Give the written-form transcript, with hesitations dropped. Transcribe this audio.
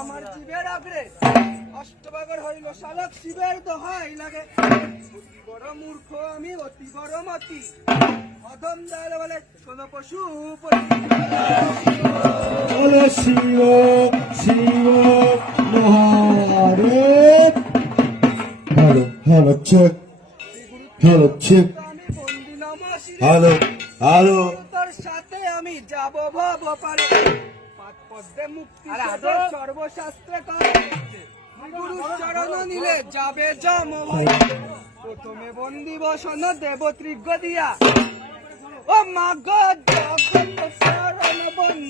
আমার জীবের আগ্রে অষ্টবাগর হইল শালক শিবের দোহাই লাগে। অতি বড় মূর্খ আমি, অতি বড় মতি, অধম দয়াল বলে শোনো পশুপতি। বলে Shiva Shiva Mahadev. Hello hello check, hello check, আমি বন্দি নমঃ হ্যালো হ্যালো। তোর সাথে আমি যাব ভব পারে, পাদ পদ্মে মুক্তি সর্বশাস্ত্রে করে। গুরু চরণ নিলে যাবে যম ভাই, প্রথমে বন্দি বসন দেব ত্রিজ্ঞ দিয়া। ও মা গো জগৎ চরণ বন্দি